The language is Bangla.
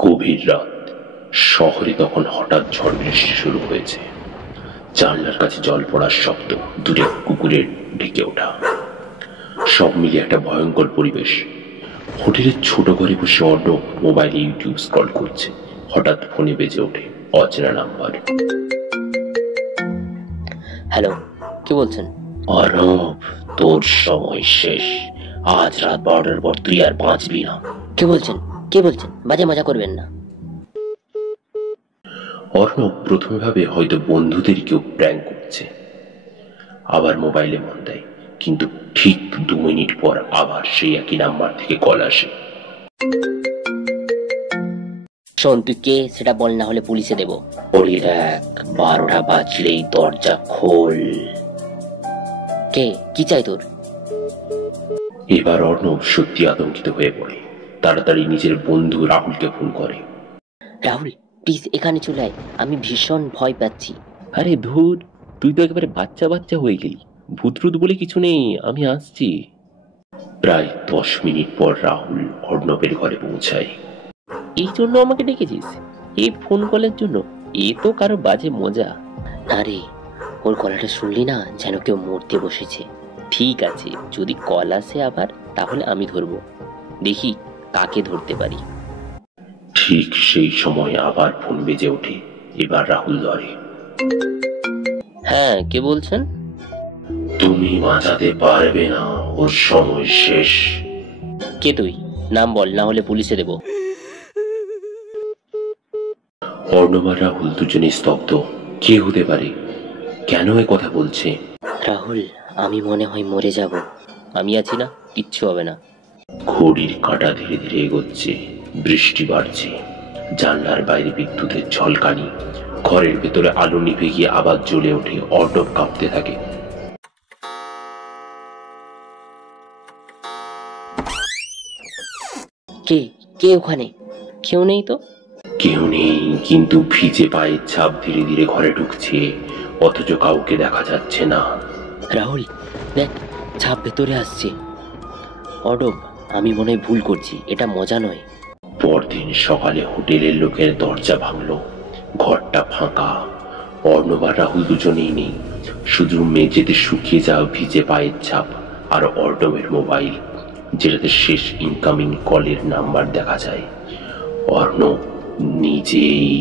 গভীর রাত। শহরে তখন হঠাৎ ঝড় বৃষ্টি শুরু হয়েছে। জানলার কাছে জল পড়ার শব্দ, দূরে কুকুরের ডেকে ওঠা, সব মিলিয়ে একটা ভয়ঙ্কর পরিবেশ। হোটেলের ছোট ঘরে বসে অর্ণব মোবাইলে ইউটিউব স্ক্রল করছে। হঠাৎ ফোনে বেজে ওঠে অচেনা নাম্বার। হ্যালো, কি বলছেন? অর্ণব, তোর সময় শেষ। আজ রাত 12টার পর তুই আর বাঁচবি না। কে বলছেন? কে বলছেন? বাজে মজা করবেন না। অর্ণব প্রথমে ভাবে হয়তো বন্ধুদের কেউ প্র্যাঙ্ক করছে, আবার মোবাইলে মন দেয়। কিন্তু ঠিক 2 মিনিট পর আবার সেই একই নাম্বার থেকে কল আসে। শোন, তুই কে সেটা বল, না হলে পুলিশে দেবো। বলি দেখ, 12টা বাজলেই দরজা খোল। কে? কি চাই তোর? এবার অর্ণব সত্যি আতঙ্কিত হয়ে পড়ে। তাড়াতাড়ি নিজের বন্ধু রাহুলকে ফোন করে। রাহুল, প্লিজ এখানে চলে আয়, আমি ভীষণ ভয় পাচ্ছি। আরে ধুর, তুই তো একেবারে বাচ্চা বাচ্চা হয়ে গেলি। ভূতরুত বলে কিছু নেই, আমি আসছি। প্রায় 10 মিনিট পর রাহুল অর্ণবের ঘরে পৌঁছায়। এই জন্য আমাকে ডেকেছিস? এই ফোন কলের জন্য? এ তো কারো বাজে মজা। না রে, ওর গলাটা শুনলি না, যেন কেউ মরতে বসেছে। ঠিক আছে, যদি কল আসে আবার, তাহলে আমি ধরবো। দেখি কাকে ধরতে পারি। ঠিক সেই সময় আবার ফোন বেজে ওঠে। এবার রাহুল ধরে। হ্যাঁ, কে বলছেন? তুমি বাঁচাতে পারবে না, ওর সময় শেষ। কে তুই? নাম বল, না হলে পুলিশে দেবো। অর্ণব আর রাহুল দুজনে স্তব্ধ। কে হতে পারে? কেন এ কথা বলছে? রাহুল, আমি মনে হয় মরে যাব। আমি আছি না, কিচ্ছু হবে না। ঘড়ির কাঁটা ধীরে ধীরে এগোচ্ছে। বৃষ্টি বাড়ছে। জানলার বাইরে বিদ্যুতের ঝলকানি। ঘরের ভেতরে আলো নিভে গিয়ে আবার জ্বলে ওঠে। অর্ণব কাঁপতে থাকে। কে? কে ওখানে? কেউ নেই তো। কেউ নেই, কিন্তু ভিজে পায়ের ছাপ ধীরে ধীরে ঘরে ঢুকছে, অথচ কাউকে দেখা যাচ্ছে না। রাহুল দেখ, ছাপ ভেতরে আসছে। অর্ণব, আমি মনে হয় ভুল করছি, এটা মজা নয়। পরদিন সকালে হোটেলের লোকের দরজা ভাঙলো। ঘরটা ফাঁকা। অর্ণব আর রাহুল দুজনেই নেই। শুধু মেঝেতে শুকিয়ে যাওয়া ভিজে পায়ের ছাপ আর অর্ণবের মোবাইল, যেটাতে শেষ ইনকামিং কলের নাম্বার দেখা যায়। অর্ণব নিজেই।